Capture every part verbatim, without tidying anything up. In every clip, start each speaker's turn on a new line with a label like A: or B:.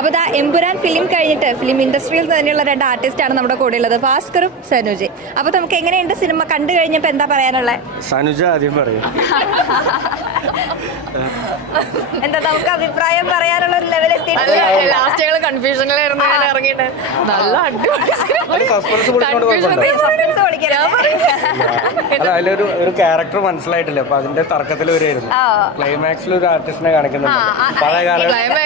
A: അപ്പോൾ ഇതാ എമ്പുരാൻ ഫിലിം കഴിഞ്ഞിട്ട് ഫിലിം ഇൻഡസ്ട്രിയിൽ തന്നെയുള്ള രണ്ട് ആർട്ടിസ്റ്റാണ് നമ്മുടെ കൂടെ ഉള്ളത്, ഭാസ്കറും സനുജ്. അപ്പോൾ നമുക്ക് എങ്ങനെയുണ്ട് സിനിമ കണ്ടു കഴിഞ്ഞപ്പോൾ എന്താ പറയാനുള്ളത്?
B: സനുജ ആദ്യം പറയും.
A: എന്താ നമുക്ക് അഭിപ്രായം പറയാനുള്ള ഒരു ലെവൽ എത്തിയിട്ടില്ല.
C: ലാസ്റ്റ് ഞങ്ങൾ കൺഫ്യൂഷനിലായിരുന്നു ഇറങ്ങിയിട്ട്. നല്ല
B: അതിലൊരു ഒരു ക്യാരക്ടർ മനസ്സിലായിട്ടില്ല, അപ്പൊ അതിന്റെ തർക്കത്തിൽ വരുമായിരുന്നു. ക്ലൈമാക്സിൽ ഒരു ആർട്ടിസ്റ്റിനെ കാണിക്കുന്നുണ്ട് പഴയ കാലം.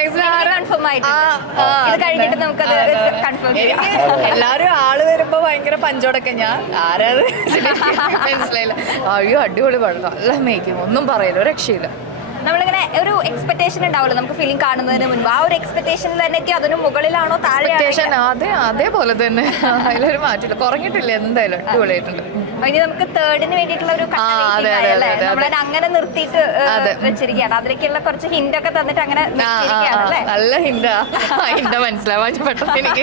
C: എല്ലാരും ആള് വരുമ്പോ ഭയങ്കര പഞ്ചോടൊക്കെ ഞാൻ ആരാത് മനസ്സിലായില്ല. അയ്യോ അടിപൊളി പടം, നല്ല മേക്കും, ഒന്നും പറയില്ല, ഒരു രക്ഷയില്ല.
A: നമ്മളിങ്ങനെ ഒരു എക്സ്പെക്ടേഷൻ ഉണ്ടാവുമല്ലോ നമുക്ക് ഫിലിം കാണുന്നതിന് മുൻപ്, ആ ഒരു എക്സ്പെക്ടേഷനിൽ തന്നെ എത്തി അതിന് മുകളിലാണോ താഴെയാണോ?
C: അതെ അതേപോലെ തന്നെ, അതിലൊരു മാറ്റില്ല, കുറഞ്ഞിട്ടില്ല, എന്തായാലും അടിപൊളിയായിട്ടുണ്ട്.
A: ഇനി നമുക്ക് തേർഡിന് വേണ്ടിയിട്ടുള്ള ഒരു നമ്മളെ അങ്ങനെ നിർത്തിയിട്ട് വെച്ചിരിക്കുകയാണ്. അതിലേക്കുള്ള കുറച്ച് ഹിന്റ് ഒക്കെ തന്നിട്ട് അങ്ങനെ
C: നല്ല ഹിന്റാ ഹിന്റ മനസ്സിലാവാൻ പെട്ടെന്ന് എനിക്ക്.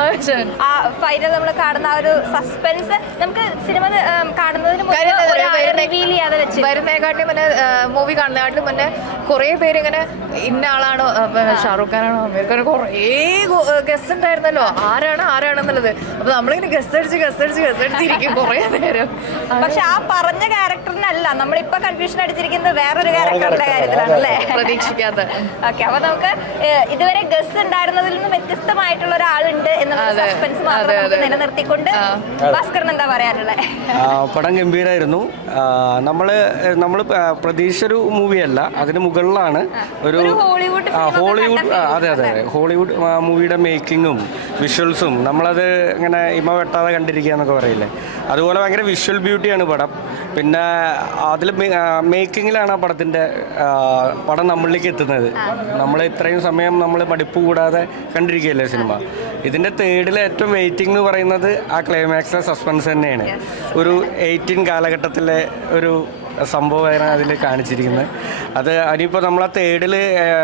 A: ആ ഫൈനൽ നമ്മൾ കാണുന്ന ആ ഒരു സസ്പെൻസ് നമുക്ക് സിനിമ കാണുന്നതിന് റിവീൽ ചെയ്യാതെ വെച്ച്
C: വരുന്നേക്കാട്ടിലും മുന്നേ മൂവി കാണുന്നതിനാട്ടിലും മുന്നേ കുറേ പേര് ഇങ്ങനെ ഇന്ന ആളാണോ ഷാറൂഖ് ഖാനാണോ അമീർ ഖാനോ കുറേ ഗസ്റ്റ് ഉണ്ടായിരുന്നല്ലോ, ആരാണ് ആരാണെന്നുള്ളത്. അപ്പൊ നമ്മളിങ്ങനെ ഗസ്റ്റ് അടിച്ച് ഗസ്റ്റ് അടിച്ച് ഗസ്റ്റ് അടിച്ചിരിക്കും കുറേ നേരം.
A: പക്ഷെ ആ പറഞ്ഞ ക്യാരക്ടറിനല്ല നമ്മളിപ്പോ കൺഫ്യൂഷൻ അടിച്ചിരിക്കുന്നത് വേറൊരു ക്യാരക്ടറിന്റെ കാര്യത്തിലാണല്ലേ,
C: പ്രതീക്ഷിക്കാത്ത.
A: ഓക്കെ, അപ്പൊ നമുക്ക് ഇതുവരെ ഗസ്റ്റ് ഉണ്ടായിരുന്നതിൽ നിന്ന് വ്യത്യസ്തമായിട്ടുള്ള ഒരാളുണ്ട് എന്നുള്ള സസ്പെൻസ് മാത്രം നിലനിർത്തിക്കൊണ്ട് ഭാസ്കറിന് എന്താ പറയാനുള്ളത്?
B: പടം ഗംഭീരായിരുന്നു. നമ്മള് നമ്മൾ പ്രതീക്ഷിച്ചൊരു മൂവിയല്ല, അതിന് മുകളിലാണ് ഒരു
A: ഹോളിവുഡ്
B: ഹോളിവുഡ് അതെ അതെ ഹോളിവുഡ് മൂവിയുടെ മേക്കിങ്ങും വിഷ്വൽസും നമ്മളത് ഇങ്ങനെ ഇമ വെട്ടാതെ കണ്ടിരിക്കുക എന്നൊക്കെ പറയില്ലേ, അതുപോലെ ഭയങ്കര വിഷ്വൽ ബ്യൂട്ടിയാണ് പടം. പിന്നെ അതിൽ മേക്കിങ്ങിലാണ് ആ പടത്തിൻ്റെ പടം നമ്മളിലേക്ക് എത്തുന്നത്. നമ്മൾ ഇത്രയും സമയം നമ്മൾ മടുപ്പ് കൂടാതെ കണ്ടിരിക്കുകയല്ലേ സിനിമ. ഇതിൻ്റെ തേർഡിലെ ഏറ്റവും വെയിറ്റിംഗ് എന്ന് പറയുന്നത് ആ ക്ലൈമാക്സിലെ സസ്പെൻസ് തന്നെയാണ്. ഒരു എയ്റ്റീൻ കാലഘട്ടത്തിലെ ഒരു സംഭവമാണ് അതിൽ കാണിച്ചിരിക്കുന്നത്. അത് ഇനിയിപ്പോൾ നമ്മൾ ആ തേർഡിൽ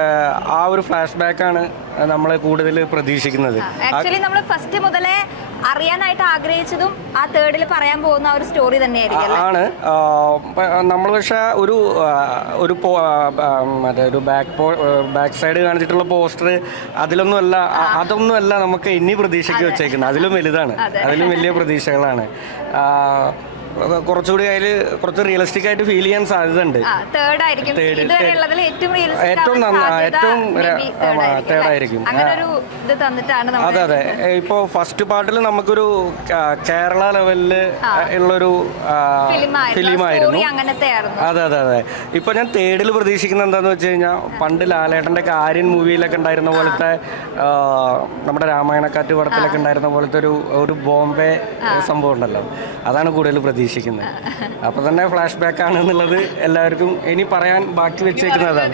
B: ആ ഒരു ഫ്ലാഷ് ബാക്കാണ് നമ്മൾ കൂടുതൽ പ്രതീക്ഷിക്കുന്നത്.
A: ആക്ച്വലി നമ്മൾ ഫസ്റ്റ് മുതലേ അറിയാനായിട്ട് ആഗ്രഹിച്ചതും ആ തേർഡിൽ പറയാൻ പോകുന്ന ഒരു സ്റ്റോറി തന്നെയായിരിക്കും
B: ആണ്. നമ്മൾ പക്ഷേ ഒരു ഒരു മറ്റേ ഒരു ബാക്ക് ബാക്ക് സൈഡ് കാണിച്ചിട്ടുള്ള പോസ്റ്റർ അതിലൊന്നും അല്ല, അതൊന്നും അല്ല നമുക്ക് ഇനി പ്രതീക്ഷയ്ക്ക് വെച്ചേക്കുന്നത്. അതിലും വലുതാണ്, അതിലും വലിയ പ്രതീക്ഷകളാണ്. കുറച്ചുകൂടി അതിൽ കുറച്ച് റിയലിസ്റ്റിക് ആയിട്ട് ഫീൽ ചെയ്യാൻ സാധ്യതയുണ്ട്. ഏറ്റവും ഏറ്റവും തേർഡായിരിക്കും. അതെ അതെ ഇപ്പോൾ ഫസ്റ്റ് പാർട്ടിൽ നമുക്കൊരു കേരള ലെവലില് ഉള്ളൊരു ഫിലിമായിരുന്നു. അതെ അതെ അതെ ഇപ്പൊ ഞാൻ തേർഡിൽ പ്രതീക്ഷിക്കുന്നത് എന്താന്ന് വെച്ച് കഴിഞ്ഞാൽ പണ്ട് ലാലേട്ടന്റെ ആര്യൻ മൂവിയിലൊക്കെ ഉണ്ടായിരുന്ന പോലത്തെ, നമ്മുടെ രാമായണക്കാറ്റ് പടത്തിലൊക്കെ ഉണ്ടായിരുന്ന പോലത്തെ ഒരു ഒരു ബോംബെ സംഭവം ഉണ്ടല്ലോ, അതാണ് കൂടുതൽ പ്രതീക്ഷിക്കുന്നത്. അപ്പൊ തന്നെ ഫ്ലാഷ് ബാക്ക് ആണ് എന്നുള്ളത് എല്ലാവർക്കും ഇനി പറയാൻ ബാക്കി വെച്ചേക്കുന്നതാണ്.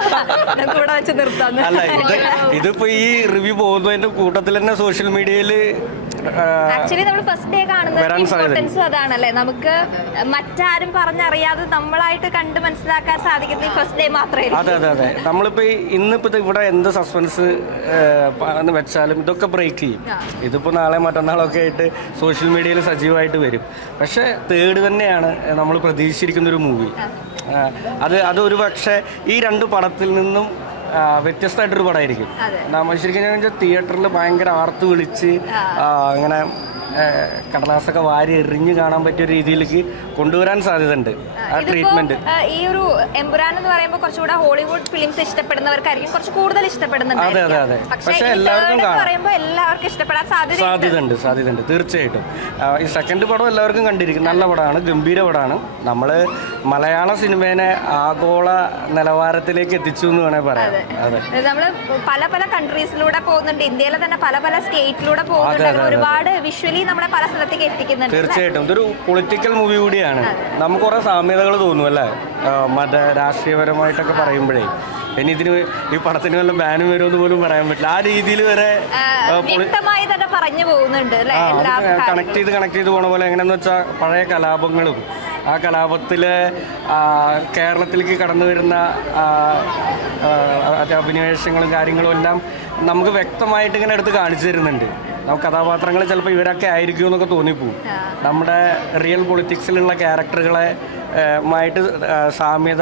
B: അല്ല ഇത് ഇതിപ്പോ ഈ റിവ്യൂ പോകുന്നതിന്റെ കൂട്ടത്തിൽ തന്നെ സോഷ്യൽ മീഡിയയിൽ
A: ആക്ച്വലി നമ്മൾ ഫസ്റ്റ് ഡേ കാണുന്നത് അതാണല്ലേ, നമുക്ക് മറ്റാരും പറഞ്ഞറിയാതെ നമ്മളായിട്ട് കണ്ട് മനസ്സിലാക്കാൻ സാധിക്കുന്നത് ഫസ്റ്റ് ഡേ മാത്രമേ.
B: അതെ അതെ അതെ നമ്മളിപ്പോ ഇന്നിപ്പോ ഇവിടെ എന്ത് സസ്പെൻസ് വെച്ചാലും ഇതൊക്കെ ബ്രേക്ക് ചെയ്യും. ഇതിപ്പോ നാളെ മറ്റന്നാളൊക്കെ ആയിട്ട് സോഷ്യൽ മീഡിയയിൽ സജീവമായിട്ട് വരും. പക്ഷെ തേർഡ് തന്നെയാണ് നമ്മൾ പ്രതീക്ഷിച്ചിരിക്കുന്ന ഒരു മൂവി. അത് അതൊരു പക്ഷേ ഈ രണ്ട് പടത്തിൽ നിന്നും വ്യത്യസ്തമായിട്ടൊരു പടമായിരിക്കും. നമ്മൾ ശരിക്കും തിയേറ്ററിൽ ഭയങ്കര ആർത്ത് വിളിച്ച് ഇങ്ങനെ കടലാസൊക്കെ വാരി എറിഞ്ഞ് കാണാൻ പറ്റിയ രീതിയിലേക്ക് കൊണ്ടുവരാൻ സാധ്യതയുണ്ട് ആ ട്രീറ്റ്മെന്റ്.
A: ഈ ഒരു എമ്പുരാൻ എന്ന് പറയുമ്പോൾ കുറച്ചുകൂടെ ഹോളിവുഡ് ഫിലിംസ് ഇഷ്ടപ്പെടുന്നവർക്കായിരിക്കും കുറച്ച് കൂടുതൽ ഇഷ്ടപ്പെടുന്നുണ്ട്.
B: അതെ അതെ അതെ പക്ഷേ എല്ലാവർക്കും
A: എല്ലാവർക്കും ഇഷ്ടപ്പെടാൻ
B: സാധ്യതയുണ്ട് സാധ്യതയുണ്ട് തീർച്ചയായിട്ടും. ഈ സെക്കൻഡ് പടം എല്ലാവർക്കും കണ്ടിരിക്കും, നല്ല പടമാണ്, ഗംഭീര പടമാണ്. നമ്മൾ മലയാള സിനിമേനെ ആഗോള നിലവാരത്തിലേക്ക് എത്തിച്ചു എന്ന് വേണേൽ പറയാം. അതെ
A: നമ്മൾ പല പല കൺട്രീസിലൂടെ പോകുന്നുണ്ട്, ഇന്ത്യയിലെ തന്നെ പല പല സ്റ്റേറ്റിലൂടെ പോകുന്നുണ്ട്, ഒരുപാട് വിഷ്വലി നമ്മളെ പല സ്ഥലത്തേക്ക് എത്തിക്കുന്നുണ്ട്.
B: തീർച്ചയായിട്ടും ഇതൊരു പൊളിറ്റിക്കൽ മൂവി കൂടിയാണ്. നമുക്ക് കുറെ സാമ്യതകൾ തോന്നും അല്ലേ, മത രാഷ്ട്രീയപരമായിട്ടൊക്കെ പറയുമ്പോഴേ. ഇനി ഇതിന് ഈ പടത്തിന് വല്ല ബാനും വരുമെന്ന് പോലും പറയാൻ പറ്റില്ല, ആ രീതിയിൽ വരെ
A: പറഞ്ഞു പോകുന്നുണ്ട്.
B: കണക്ട് ചെയ്ത് കണക്ട് ചെയ്ത് പോണ പോലെ എങ്ങനെയാന്ന് വെച്ചാൽ പഴയ കലാപങ്ങളും ആ കലാപത്തിലെ കേരളത്തിലേക്ക് കടന്നു വരുന്ന അഭിനിവേശങ്ങളും കാര്യങ്ങളും എല്ലാം നമുക്ക് വ്യക്തമായിട്ട് ഇങ്ങനെ എടുത്ത് കാണിച്ചു തരുന്നുണ്ട്. നമുക്ക് കഥാപാത്രങ്ങൾ ചിലപ്പോൾ ഇവരൊക്കെ ആയിരിക്കും എന്നൊക്കെ തോന്നിപ്പോവും. നമ്മുടെ റിയൽ പൊളിറ്റിക്സിലുള്ള ക്യാരക്ടറുകളെ മായിട്ട് സാമ്യത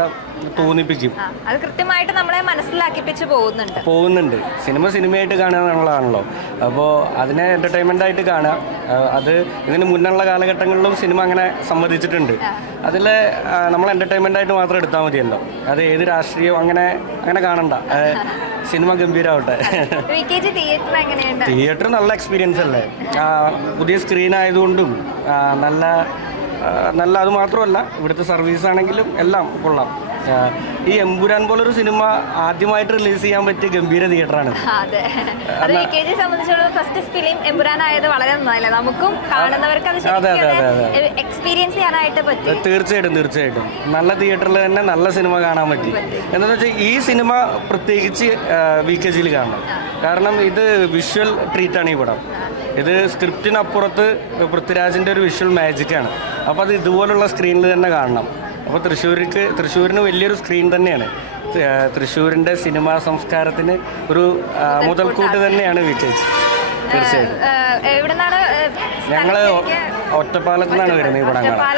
B: തോന്നിപ്പിക്കും.
A: അത് കൃത്യമായിട്ട് നമ്മളെ മനസ്സിലാക്കിപ്പിച്ച് പോകുന്നുണ്ട്
B: പോകുന്നുണ്ട് സിനിമ സിനിമയായിട്ട് കാണുക എന്നുള്ളതാണല്ലോ. അപ്പോൾ അതിനെ എൻ്റർടൈൻമെൻ്റ് ആയിട്ട് കാണുക. അത് ഇതിന് മുന്നുള്ള കാലഘട്ടങ്ങളിലും സിനിമ അങ്ങനെ സംവദിച്ചിട്ടുണ്ട്. അതിൽ നമ്മൾ എൻ്റർടൈൻമെൻ്റ് ആയിട്ട് മാത്രം എടുത്താൽ മതിയല്ലോ. അത് ഏത് രാഷ്ട്രീയവും അങ്ങനെ അങ്ങനെ കാണണ്ട. സിനിമ ഗംഭീരമാവട്ടെ. തിയേറ്റർ നല്ല എക്സ്പീരിയൻസ് അല്ലേ. പുതിയ സ്ക്രീൻ ആയതുകൊണ്ടും നല്ല നല്ല അത് മാത്രമല്ല ഇവിടുത്തെ സർവീസ് ആണെങ്കിലും എല്ലാം കൊള്ളാം. ഈ എമ്പുരാൻ പോലൊരു സിനിമ ആദ്യമായിട്ട് റിലീസ് ചെയ്യാൻ പറ്റിയ ഗംഭീര തിയേറ്ററാണ്.
A: അതെ, അത് വി കെ ജി സംബന്ധിച്ചുള്ള ഫസ്റ്റ് ഫിലിം എമ്പുരാൻ ആയത് വളരെ നന്നായില്ലേ. നമുക്കും കാണുന്നവർക്ക് അത് എക്സ്പീരിയൻസ് ചെയ്യാനായിട്ട് പറ്റും.
B: തീർച്ചയായിട്ടും തീർച്ചയായിട്ടും നല്ല തിയേറ്ററിൽ തന്നെ നല്ല സിനിമ കാണാൻ പറ്റി. എന്താണെന്ന് വെച്ചാൽ ഈ സിനിമ പ്രത്യേകിച്ച് വി കെ ജിയിൽ കാണണം. കാരണം ഇത് വിഷ്വൽ ട്രീറ്റാണ് ഈ പടം. ഇത് സ്ക്രിപ്റ്റിനപ്പുറത്ത് പൃഥ്വിരാജിൻ്റെ ഒരു വിഷ്വൽ മാജിക്കാണ്. അപ്പോൾ അത് ഇതുപോലുള്ള സ്ക്രീനിൽ തന്നെ കാണണം. അപ്പോൾ തൃശ്ശൂർക്ക് തൃശ്ശൂരിന് വലിയൊരു സ്ക്രീൻ തന്നെയാണ്. തൃശ്ശൂരിൻ്റെ സിനിമാ സംസ്കാരത്തിന് ഒരു മുതൽക്കൂട്ട് തന്നെയാണ് വി കെ ജി. തീർച്ചയായിട്ടും. ഞങ്ങൾ ഒറ്റപ്പാലത്ത് നിന്നാണ് വരുന്നത് ഈ പടം കാണാൻ.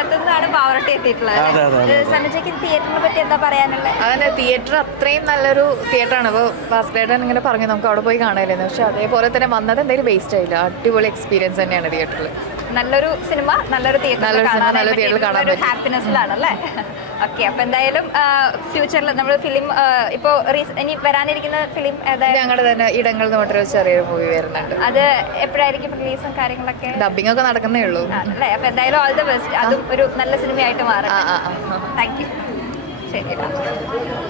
C: അതന്നെ, തിയേറ്റർ അത്രയും നല്ലൊരു തിയേറ്ററാണ്. അപ്പോൾ ഭാസ്കരേട്ടൻ ഇങ്ങനെ പറഞ്ഞു നമുക്ക് അവിടെ പോയി കാണാമായിരുന്നു. പക്ഷെ അതേപോലെ തന്നെ വന്നത് എന്തെങ്കിലും വേസ്റ്റ് ആയില്ല. അടിപൊളി എക്സ്പീരിയൻസ് തന്നെയാണ് തിയേറ്ററിൽ.
A: നല്ലൊരു സിനിമ നല്ലൊരു തിയേറ്ററിൽ കാണാൻ ഹാപ്പിനെസ്സിലാണല്ലേ. ഓക്കെ, അപ്പൊ എന്തായാലും ഫ്യൂച്ചറിൽ നമ്മൾ ഫിലിം ഇപ്പോൾ ഇനി വരാനിരിക്കുന്ന ഫിലിം ഏതായാലും
C: ഞങ്ങളുടെ തന്നെ ഇടങ്ങൾ എന്ന് പറഞ്ഞൊരു ചെറിയൊരു മൂവി വരുന്നുണ്ട്.
A: അത് എപ്പോഴായിരിക്കും റിലീസും കാര്യങ്ങളൊക്കെ?
C: ഡബിംഗ് ഒക്കെ നടക്കുന്നേ ഉള്ളൂ
A: അല്ലേ. അപ്പൊ എന്തായാലും ഓൾ ദ ബെസ്റ്റ്. അതും ഒരു നല്ല സിനിമയായിട്ട് മാറും. Thank you. ശരി.